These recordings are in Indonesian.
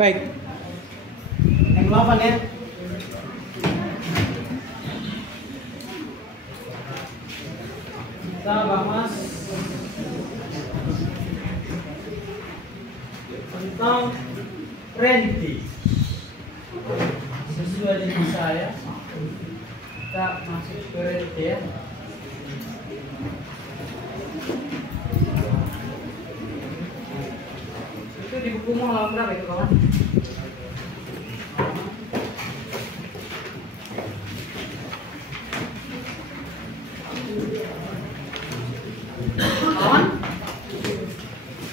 Baik. Yang 8 ya. Kita bahas tentang rente. Sesuai dengan saya, kita masuk ke rente ya. Itu di buku halaman berapa itu kawan? Halaman?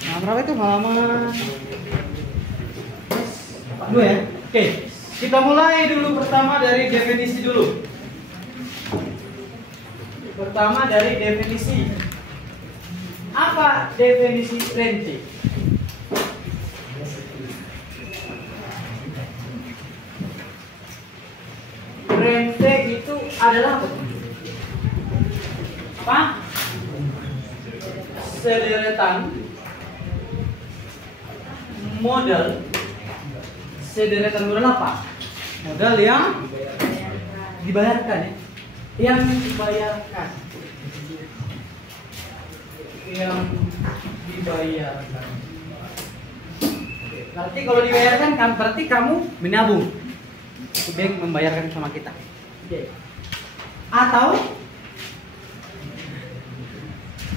Halaman berapa itu? Halaman 2 ya? Oke, kita mulai dulu pertama dari definisi dulu. Pertama dari definisi. Apa definisi rente? Rente itu adalah apa? Apa? Sederetan modal. Sederetan modal apa? Modal yang dibayarkan ya. Yang dibayarkan. Yang dibayarkan. Berarti kalau dibayarkan kan berarti kamu menabung. Bank membayarkan sama kita. Oke. Atau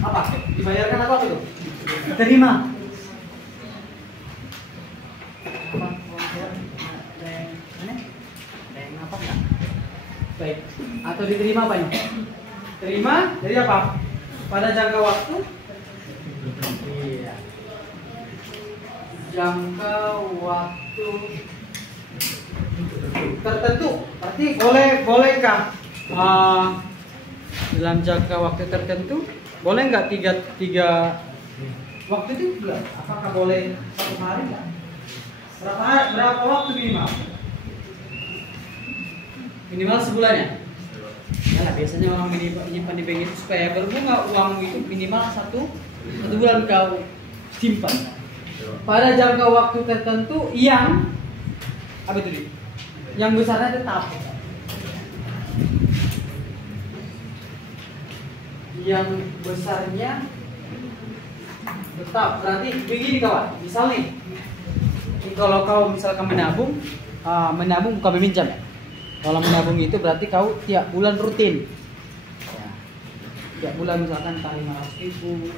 apa? Dibayarkan apa itu? Diterima. Apa enggak? Baik. Atau diterima apa ini? Terima dari apa? Pada jangka waktu? Iya. Jangka waktu tertentu. Berarti bolehkah dalam jangka waktu tertentu? Boleh nggak tiga waktu itu bulan? Apakah boleh 1 hari nggak? Berapa waktu minimal? Minimal sebulan ya? Ya lah, biasanya orang menyimpan di bank itu supaya berbunga uang itu minimal satu bulan kau simpan. Pada jangka waktu tertentu yang apa itu? Yang besarnya tetap. Yang besarnya tetap. Berarti begini kawan. Misal nih, kalau kau misalkan menabung bukan meminjam ya. Kalau menabung itu berarti kau tiap bulan rutin. Ya. Tiap bulan misalkan 500.000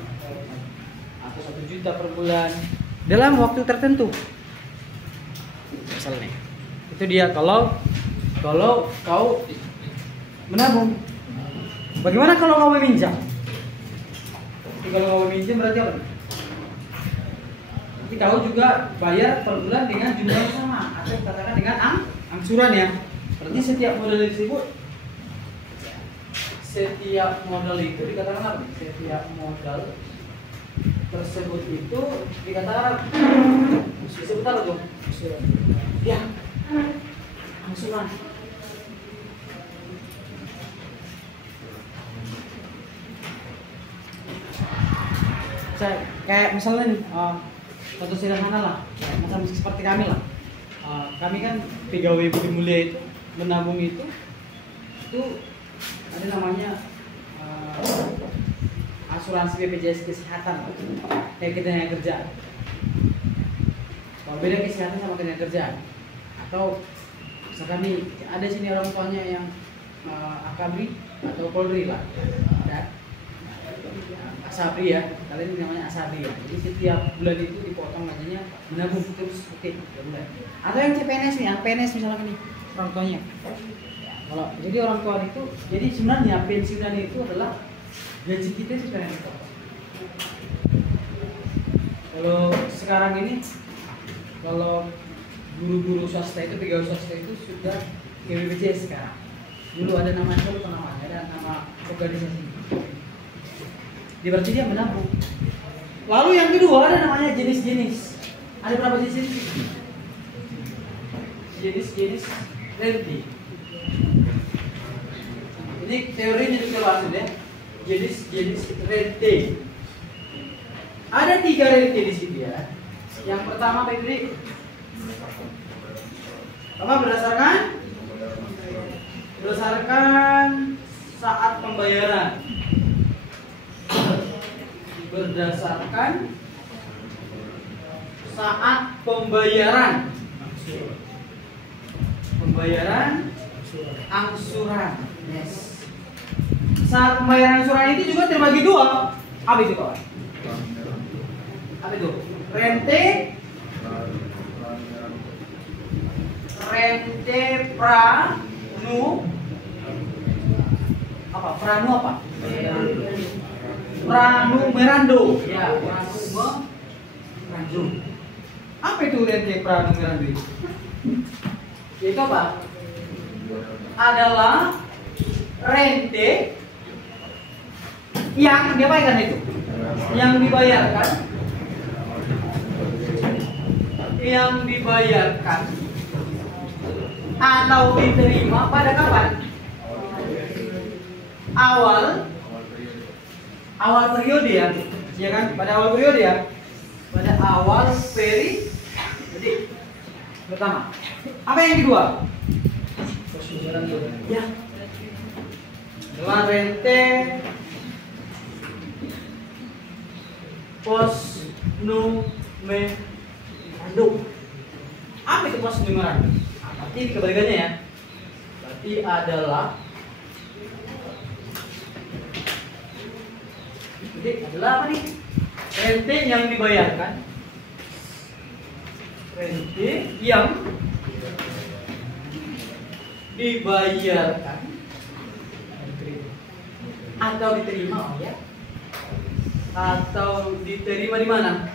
atau 1 juta per bulan dalam waktu tertentu. Misalnya itu dia kalau kau menabung. Bagaimana kalau kau meminjam? Kalau kau meminjam berarti apa? Berarti kau juga bayar per bulan dengan jumlah yang sama atau katakan dengan angsuran ya. Berarti setiap modal tersebut, setiap modal itu dikatakan apa? Setiap modal tersebut itu dikatakan disebut apa tuh? Ya, angsuran. Kayak misalnya contoh sederhana lah, misalnya seperti kami lah. Kami kan pegawai Budi Mulia itu menabung itu ada namanya asuransi BPJS kesehatan kayak kita yang kerja. Kalau beda kesehatan sama kita yang kerja. Atau misalkan nih ada sini orang tuanya yang akabri atau polri lah, ada asabri ya, kalian namanya asabri ya. Jadi setiap bulan itu dipotong gajinya menabung terus rutin tiap bulan. Atau yang CPNS nih, yang PNS misalnya nih orang tuanya. Kalau jadi orang tua itu, jadi sebenarnya pensiunan itu adalah gaji kita sebenarnya dipotong. Kalau sekarang ini, kalau guru-guru swasta itu, pegawai swasta itu sudah ke BPJS sekarang. Dulu ada nama itu, ada nama organisasi. Dia berarti dia menabung. Lalu yang kedua ada namanya jenis-jenis. Ada berapa jenis? Jenis-jenis rente. Ini teorinya juga langsung ya. Jenis-jenis rente. Ada 3 rente di sini ya. Yang pertama apa itu? Apa berdasarkan saat pembayaran. Berdasarkan saat pembayaran. Pembayaran angsuran. Yes. Saat pembayaran angsuran itu juga terbagi dua. Apa itu kawan? Apa itu? Rente pranu apa? Pranu apa? Pranu merando. Ya, pranu merando. Apa itu rente pranu merando itu? Itu apa? Adalah rente yang dibayarkan itu. Yang dibayarkan atau diterima pada kapan? Awal periode ya. Ya kan? Pada awal periode ya. Pada awal periode. Pertama. Apa yang kedua? Ya. Adalah rente pos numerando. Apa itu pos numerando? Berarti ini kebalikannya ya. Berarti adalah apa nih? Rente yang dibayarkan. Rente yang dibayarkan atau diterima ya. Atau diterima di mana?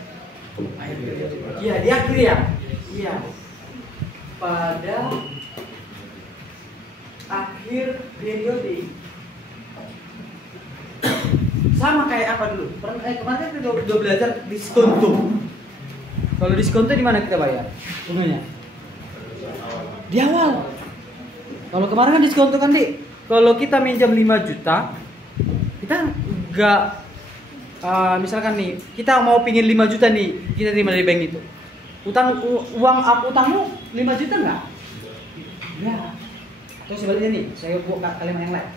Iya, di akhir ya. Iya. Pada akhir periode. Sama kayak apa dulu? Kemarin kita udah belajar diskonto. Kalau diskonto di mana kita bayar? Bunganya? Di awal. Kalau kemarin kan diskonto kan, Dik. Kalau kita minjam 5 juta, kita nggak misalkan nih, kita mau pingin 5 juta nih, kita terima dari bank itu. Uang utangmu 5 juta nggak? Ya. Atau sebaliknya nih, saya buat kalimat yang lain.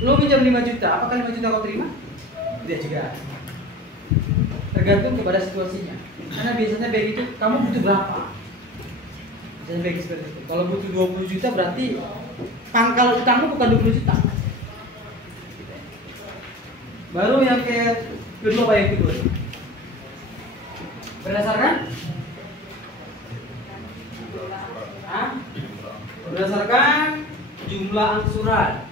Lo minjam 5 juta, apakah 5 juta kau terima? Tidak juga. Tergantung kepada situasinya. Karena biasanya bank itu, kamu butuh berapa? Biasanya bank seperti itu. Kalau butuh 20 juta berarti pangkal utangmu bukan 20 juta. Baru yang kedua apa yang kedua? Berdasarkan jumlah angsuran.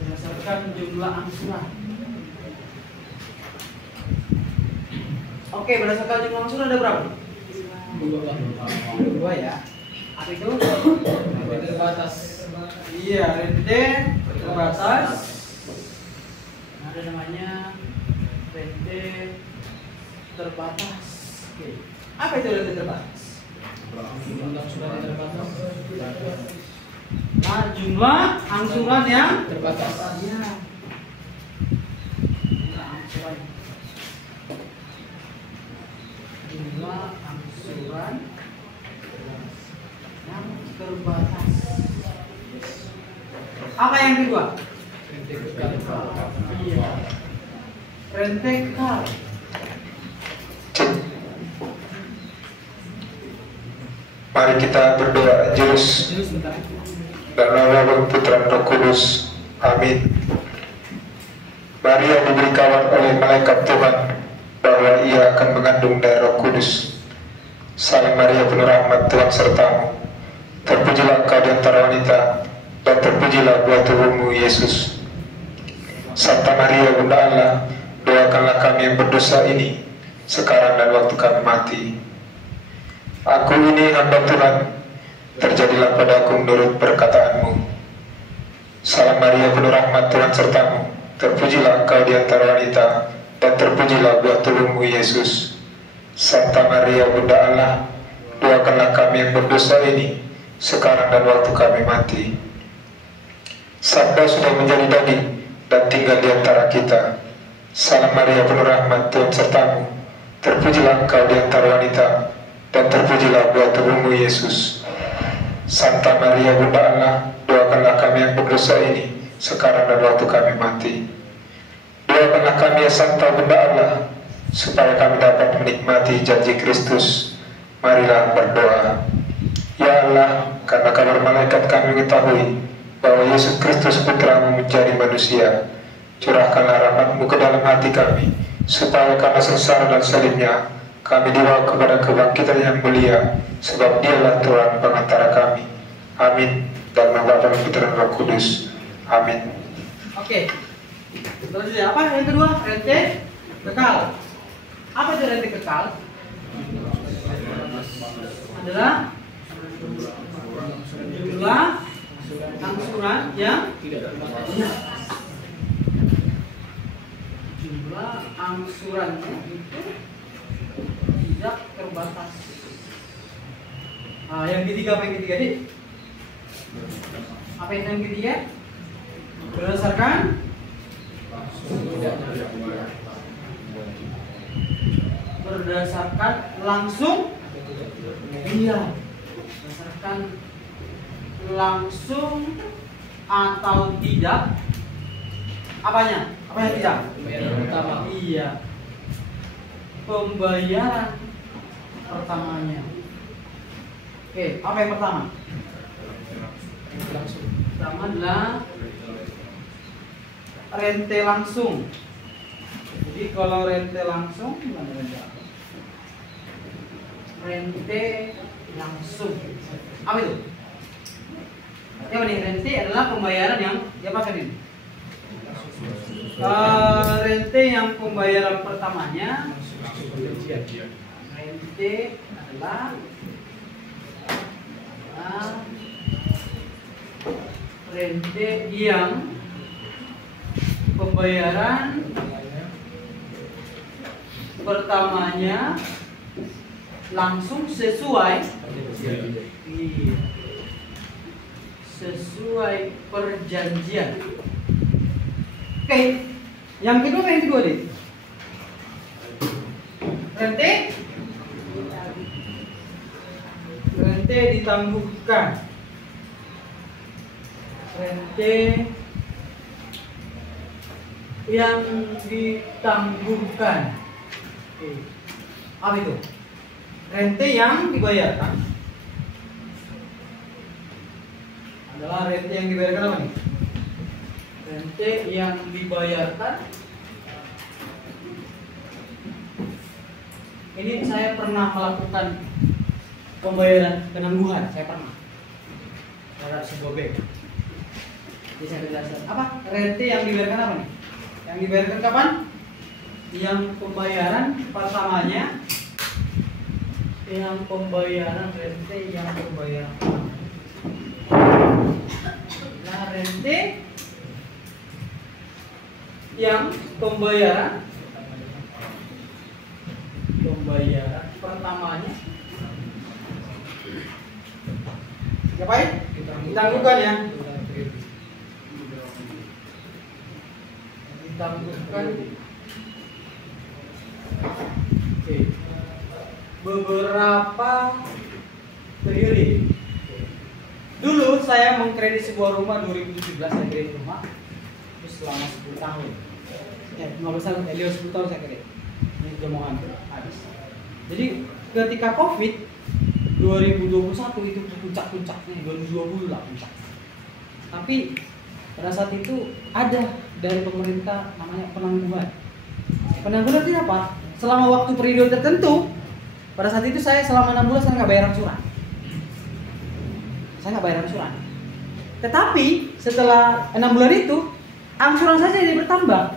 Berdasarkan jumlah angsuran. Oke, berdasarkan jumlah angsuran ada berapa? Dua ya. Apa itu? Rente terbatas. Iya, rente terbatas. Ada namanya rente terbatas. Oke. Apa itu rente terbatas? Nah, jumlah angsuran yang terbatas. Ya. Jumlah angsuran yang terbatas. Apa yang kedua? Iya. Rente kal. Mari kita berdoa. Jurus dan nama Putra Roh Kudus. Amin. Maria diberi kabar oleh malaikat Tuhan bahwa ia akan mengandung dari Roh Kudus. Salam Maria, penuh rahmat, Tuhan sertamu. Terpujilah engkau di antara wanita, dan terpujilah buah tubuhmu, Yesus. Santa Maria, Bunda Allah, doakanlah kami yang berdosa ini, sekarang dan waktu kami mati. Aku ini hamba Tuhan, terjadilah padaku menurut perkataanmu. Salam Maria, penuh rahmat, Tuhan sertamu. Terpujilah engkau di antara wanita, dan terpujilah buah tubuhmu, Yesus. Santa Maria, Bunda Allah, doakanlah kami yang berdosa ini, sekarang dan waktu kami mati. Sabda sudah menjadi daging dan tinggal di antara kita. Salam Maria, penuh rahmat, Tuhan sertamu. Terpujilah engkau di antara wanita, dan terpujilah buah tubuhmu Yesus. Santa Maria, Bunda Allah, doakanlah kami yang berdosa ini, sekarang dan waktu kami mati. Doakanlah kami ya Santa Bunda Allah, supaya kami dapat menikmati janji Kristus. Marilah berdoa. Ya Allah, karena kabar malaikat kami mengetahui bahwa Yesus Kristus Putramu menjadi manusia, curahkanlah rahmat-Mu ke dalam hati kami, supaya karena sengsara dan salibnya kami dibawa kepada kebangkitan yang mulia, sebab Dialah Tuhan pengantara kami. Amin. Dalam nama Bapa dan Putra dan Roh Kudus. Amin. Oke. Selanjutnya apa? Yang kedua, rente kekal. Apa itu rente kekal? Adalah jumlah angsuran yang jumlah angsurannya itu tidak terbatas. Nah, yang ketiga apa yang ketiga nih? Apa itu yang ketiga? Berdasarkan langsung, iya, berdasarkan langsung atau tidak. Apanya? Apa yang tidak? Pembayaran pertama. Iya. Pembayaran pertamanya. Oke, apa yang pertama? Langsung. Pertama adalah rente langsung. Jadi kalau rente langsung gimana rente? Rente langsung. Apa itu? Artinya nih, rente adalah pembayaran yang diapakan ini? Rente yang pembayaran pertamanya. Rente adalah rente yang pembayaran pertamanya langsung sesuai perjanjian. Oke, yang kedua apa yang kedua deh? Rente ditangguhkan. Rente yang ditangguhkan. Oke. Apa itu? Rente yang dibayarkan adalah rente yang dibayarkan apa nih? Rente yang dibayarkan. Ini saya pernah melakukan pembayaran penangguhan, saya pernah terhadap sebuah bank. Jadi saya jelaskan apa rente yang dibayarkan apa nih? Yang dibayarkan kapan? Yang pembayaran pertamanya, yang pembayaran rente yang pembayaran pertamanya. Nah, rente yang pembayaran pertamanya ngapain? Ditangguhkan ya. Ditangguhkan. Oke. Beberapa periode. Dulu saya mengkredit sebuah rumah 2017, saya kredit rumah terus selama 10 tahun. 15 tahun, 10 tahun saya kredit. Ini sudah mau habis. Jadi ketika Covid 2021 itu puncak-puncaknya, 2020 lah puncak. Tapi pada saat itu ada dari pemerintah namanya penangguhan. Penangguhan itu apa? Selama waktu periode tertentu, pada saat itu saya selama 6 bulan saya nggak bayar angsuran. Saya nggak bayar angsuran. Tetapi setelah 6 bulan itu, angsuran saya jadi bertambah.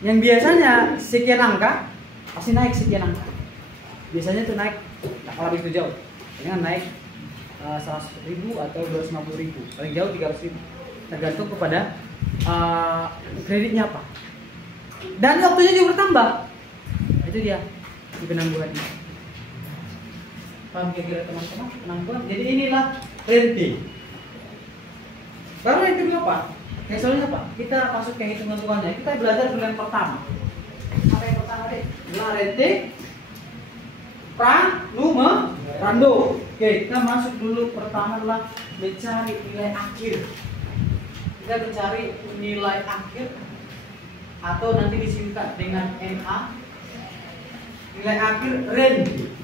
Yang biasanya sekian angka, pasti naik sekian angka. Biasanya itu naik, tak kalah begitu jauh. Dengan naik 100.000 atau 250.000, paling jauh 300.000, tergantung kepada kreditnya apa. Dan waktunya juga bertambah. Itu dia di penangguhan ini. Paham kira-kira teman-teman? Penangguhan. Jadi inilah rente. Baru yang kedua apa? Kayak soalnya apa? Kita masuk ke hitung-hitungannya. Kita belajar dulu yang pertama. Apa yang pertama deh? Adalah rente, pranumerando. Oke, kita masuk dulu pertama adalah mencari nilai akhir. Kita mencari nilai akhir atau nanti disingkat dengan NA. Nilai akhir rente.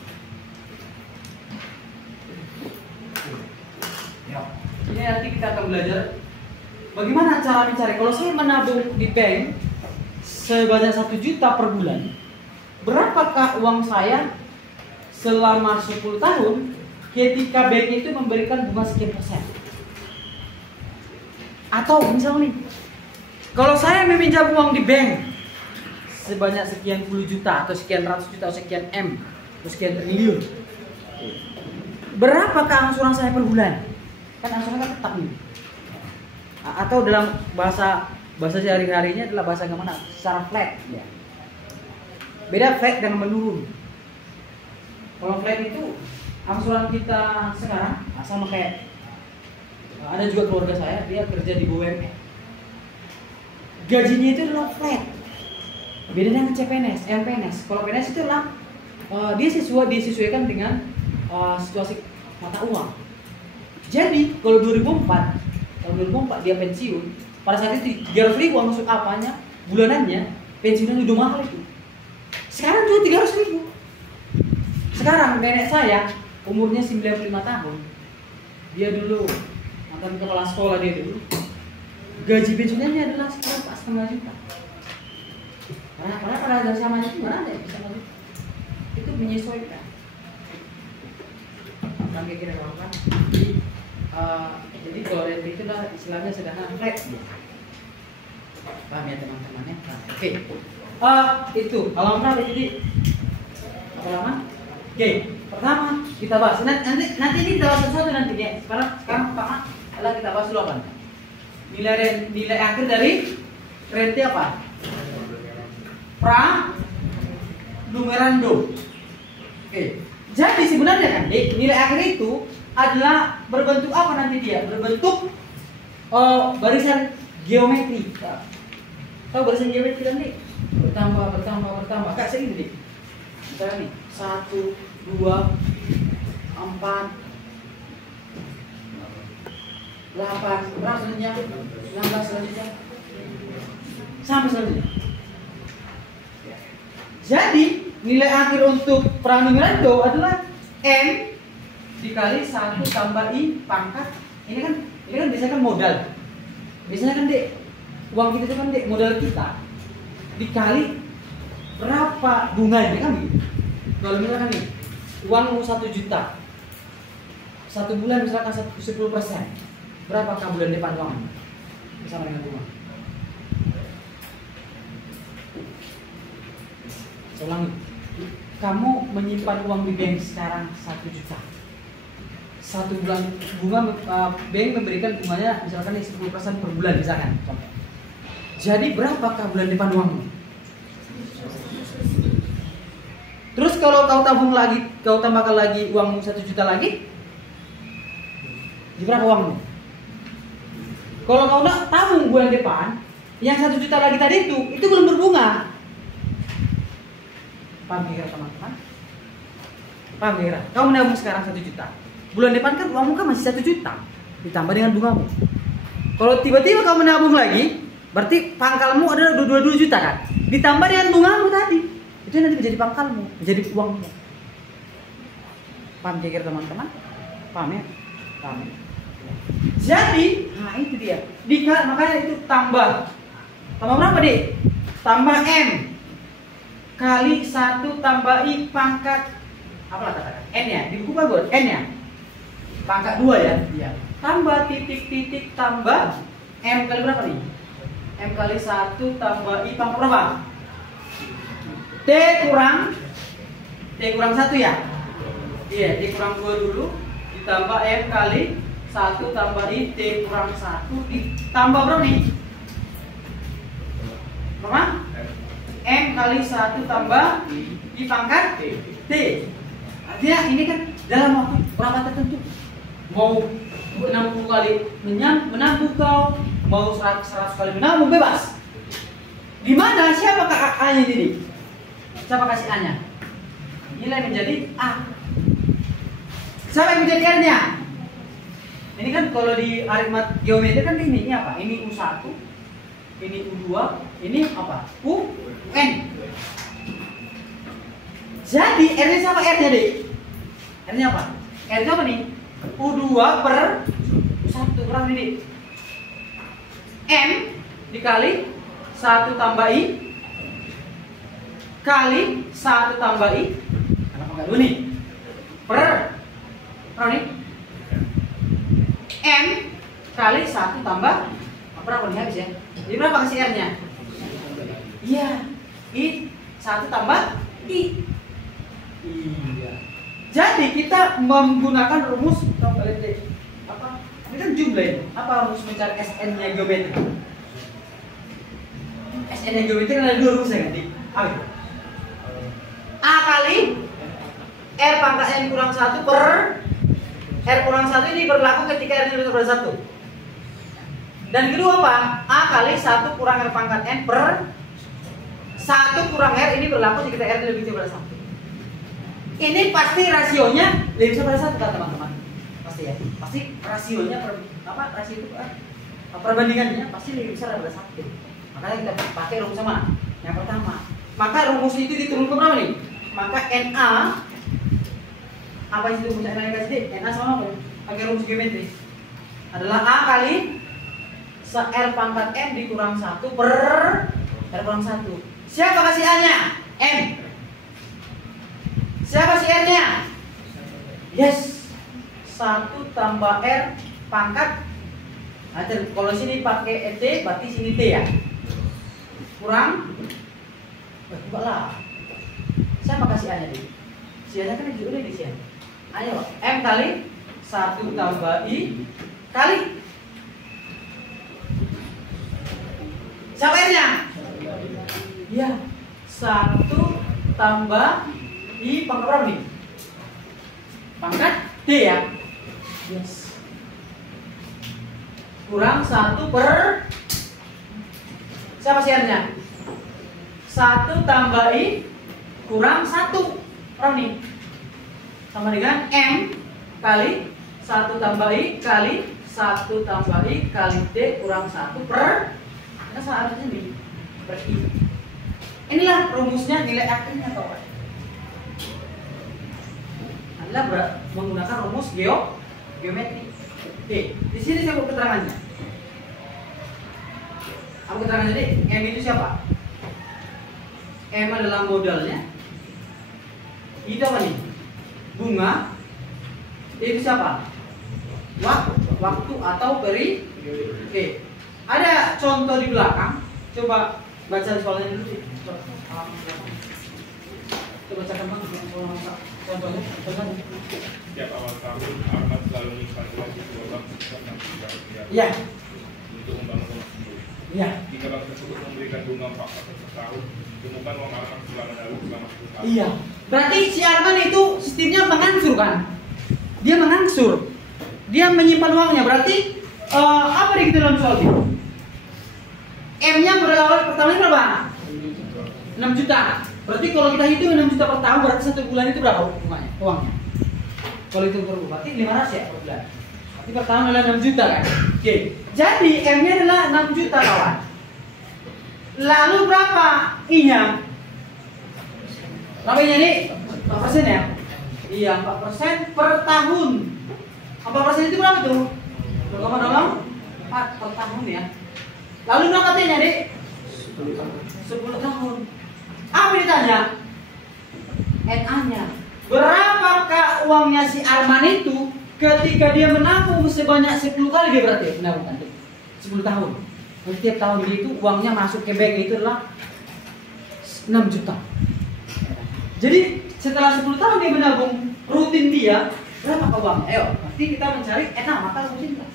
Ini nanti kita akan belajar bagaimana cara mencari. Kalau saya menabung di bank sebanyak 1 juta per bulan, berapakah uang saya selama 10 tahun ketika bank itu memberikan bunga sekian persen? Atau misalnya nih, kalau saya meminjam uang di bank sebanyak sekian puluh juta atau sekian ratus juta atau sekian M atau sekian triliun, berapakah angsuran saya per bulan? Kan angsuran kan tetap nih. Atau dalam bahasa sehari-harinya adalah bahasa gimana? Secara flat ya. Beda flat dengan menurun. Kalau flat itu angsuran kita sekarang sama kayak ada juga keluarga saya, dia kerja di BUMN. Gajinya itu adalah flat. Beda dengan CPNS, MPNS. Kalau PNS itu adalah dia disesuaikan dengan situasi mata uang. Jadi kalau 2004 dia pensiun, pada saat itu 300.000 masuk apanya bulanannya, pensiunnya udah mahal itu. Sekarang juga 300.000. Sekarang nenek saya umurnya 95 tahun. Dia dulu mantan kepala sekolah dia dulu. Gaji pensiunnya adalah sekitar 4,5 juta. Karena pada zamannya itu mana ada yang bisa masuk. Itu menyesuaikan. Kan kira-kira kan. Jadi kalau rente itu lah istilahnya sederhana flat. Paham ya teman-teman ya? Nah, oke. Itu halaman berapa jadi? Halaman? Oke. Pertama kita bahas. Nanti ini kita bahas satu nanti ya. Sekarang pertama adalah kita bahas dulu apa? Nilai akhir dari rente apa? Pranumerando. Oke. Jadi sebenarnya kan nilai akhir itu adalah berbentuk apa nanti dia? Berbentuk barisan geometri. Tahu barisan geometri kan nih? Bertambah. Kayak segini nih. Misalnya nih, 1, 2, 4, 8, berapa selanjutnya? 19 selanjutnya. Sampai selanjutnya. Jadi nilai akhir untuk pranumerando adalah M dikali 1 tambah I pangkat. Ini kan biasanya kan modal. Biasanya kan dek, uang kita itu kan dek modal kita dikali berapa bunganya kan begitu. Kalau misalkan nih uang 1 juta 1 bulan misalkan 10%, berapakah bulan depan uang bersama dengan bunga? Saya ulangi, kamu menyimpan uang di bank sekarang 1 juta. 1 bulan bunga bank memberikan bunganya misalkan 10% per bulan misalkan. Jadi berapakah bulan depan uangmu? Terus kalau kau tabung lagi, kau tambahkan lagi uangmu 1 juta lagi, di berapa uangmu? Kalau kau nak tabung bulan depan, yang 1 juta lagi tadi itu belum berbunga. Paham kira teman-teman? Paham kira? Kau menabung sekarang 1 juta. Bulan depan kan uangmu kan masih 1 juta ditambah dengan bungamu. Kalau tiba-tiba kau menabung lagi, berarti pangkalmu adalah 22 juta kan? Ditambah dengan bungamu tadi, itu nanti menjadi pangkalmu, menjadi uangmu. Paham kira teman-teman? Paham ya? Paham. Jadi, nah itu dia. Makanya itu tambah berapa deh? Tambah M kali 1 tambah I pangkat apa lah katakan? N ya, di buku bagus N ya. Pangkat 2 ya? Iya. Tambah titik tambah M kali berapa nih? M kali 1 tambah I pangkat berapa? T kurang 1 ya? Iya, T kurang 2 dulu ditambah M kali 1 tambah I T kurang 1 ditambah berapa nih? Berapa? M kali 1 tambah I pangkat T. Artinya ini kan dalam waktu berapa tertentu. Mau 60 kali menambung kau, mau 100 kali menambung, bebas. Di mana siapa A-nya ini? Siapa kasih A-nya? Nilai menjadi A. Siapa yang menjadi R-nya? Ini kan kalau di aritmatik geometri kan ini apa? Ini U1, ini U2, ini apa? UN. Jadi R-nya siapa R-nya, Dik? R-nya apa? R-nya apa nih? U2 per U1 kurang ini. M dikali 1 tambah I kali 1 tambah I. Kenapa enggak dulu nih? Per berapa nih? M kali 1 tambah berapa nih habis ya? Jadi berapa kasih R-nya? Iya, I 1 tambah I. Iya. Jadi kita menggunakan rumus apa? Ini kan jumlah ini. Apa rumus mencari SN-nya geometri? SN-nya geometri ada 2 rumus ya ganti. Apa itu? A kali R pangkat N kurang 1 per R kurang 1 ini berlaku ketika R lebih dari 1. Dan kedua apa? A kali 1 kurang R pangkat N per 1 kurang R ini berlaku ketika R lebih dari 1. Ini pasti rasionya lebih besar pada 1 kan teman-teman? Pasti ya. Pasti rasionya rasio itu perbandingannya pasti lebih besar daripada 1. Makanya kita pakai rumus mana? Yang pertama. Maka rumus itu diturunkan ke berapa nih? Maka NA apa itu rumus NA yang kasih? NA sama apa? Pakai rumus geometri. Adalah A kali R pangkat M dikurang 1 per R kurang 1. Siapa kasih A-nya? M. Siapa si R-nya? Yes. 1 tambah R pangkat. Nah, kalau sini pakai T, berarti sini T ya. Kurang. Coba lah. Siapa kasih A-nya nih? Si A-nya kan udah di sini. Ayo, M kali 1 tambah I kali. Siapa R-nya? Iya. 1 tambah I pangkat berapa nih? Pangkat D ya? Yes. Kurang 1 per siapa sih R-nya? 1 tambah I kurang 1 berapa nih? Sama dengan M kali 1 tambah I kali 1 tambah I kali D kurang 1 per karena seharusnya nih per I. Inilah rumusnya nilai akhirnya kawan. Adalah menggunakan rumus geometri. Oke, di sini saya buat keterangannya. Apa keterangannya nih? M itu siapa? M adalah modalnya. Itu apa nih? Bunga. Itu siapa? Waktu atau peri. Oke. Ada contoh di belakang. Coba baca soalnya dulu sih. Coba bacakan bang contohnya. Setiap awal tahun Ahmad selalu menyimpan uang di bank Iya. untuk membangun rumah sendiri. Iya. Jika bank tersebut memberikan bunga 4% per tahun, temukan uang Ahmad selama 10 tahun. Iya. Berarti si Arman itu sistemnya mengangsur kan? Dia mengangsur. Dia menyimpan uangnya. Berarti apa yang kita dalam soal itu? M-nya berawal pertamanya berapa? 6 juta. Berarti kalau kita hitung 6 juta per tahun, berarti 1 bulan itu berapa bunganya? Uangnya? Kalau itu per bulan, berarti 500 ya per bulan. Berarti per tahun adalah 6 juta kan? Oke. Jadi M-nya adalah 6 juta kawan. Lalu berapa I-nya? Berapa I-nya nih? 4% ya? Iya, 4% per tahun. 4% itu berapa tuh? 2,04 per tahun ya. Lalu berapa T-nya, Dik? 10 tahun. Apa ditanya? NA-nya. Berapakah uangnya si Arman itu ketika dia menabung sebanyak 10 kali dia berarti menabung 10 tahun. Setiap tahun dia itu uangnya masuk ke bank itu adalah 6 juta. Jadi setelah 10 tahun dia menabung rutin dia berapa uangnya? Ayo, nanti kita mencari NA maka rutin lah.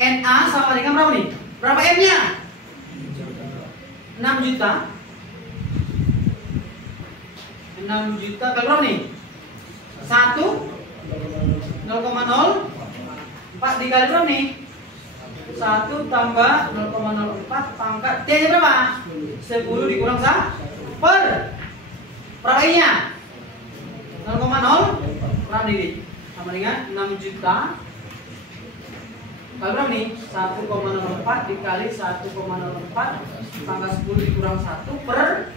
NA sama dengan berapa nih? Berapa M-nya? 6 juta. 6 juta kali berapa nih? 1 0,04 dikali berapa nih? 1 tambah 0,04 pangkat T nya berapa? 10 dikurang 1 per berapa I-nya? 0,0 kurang diri sama dengan 6 juta kali berapa nih? 1,04 dikali 1,04 pangkat 10 dikurang 1 per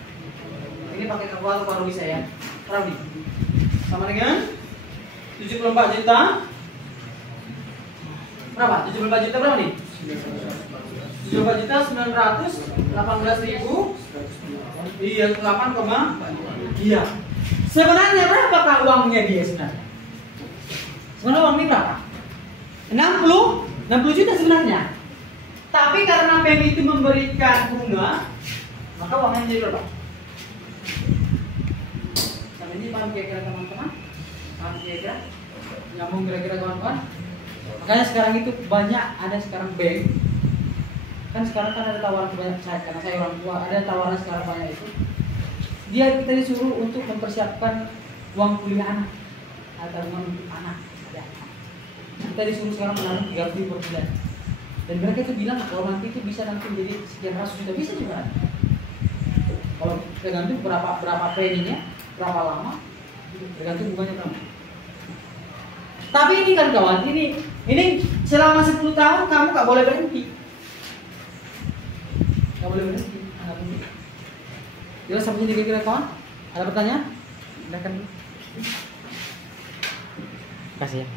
ini pakai kalkulator baru bisa ya berapa nih? Sama dengan 74 juta berapa? 74 juta berapa nih? 74 juta 918.000 iya 8, iya sebenarnya berapakah uangnya dia sebenarnya? Sebenarnya uang ini berapa? 60 juta sebenarnya tapi karena bank itu memberikan bunga maka uangnya jadi berapa? Sampai ini paham kira-kira teman-teman? Paham kira-kira? Nyambung kira-kira kawan-kawan? Makanya sekarang itu banyak ada sekarang bank kan sekarang kan ada tawaran banyak saya karena saya orang tua ada tawaran sekarang banyak itu dia kita disuruh untuk mempersiapkan uang kuliah anak atau uang untuk anak ada kita disuruh sekarang menaruh 3.000 per bulan dan mereka itu bilang kalau nanti itu bisa nanti menjadi sekian ratus juta bisa juga kalau tergantung berapa planningnya berapa lama tergantung bunganya berapa. Tapi ini kan kawan, ini selama 10 tahun kamu gak boleh berhenti. Gak boleh berhenti. Jelas sampai kira-kira kawan? Ada pertanyaan? Silakan. Kasih ya.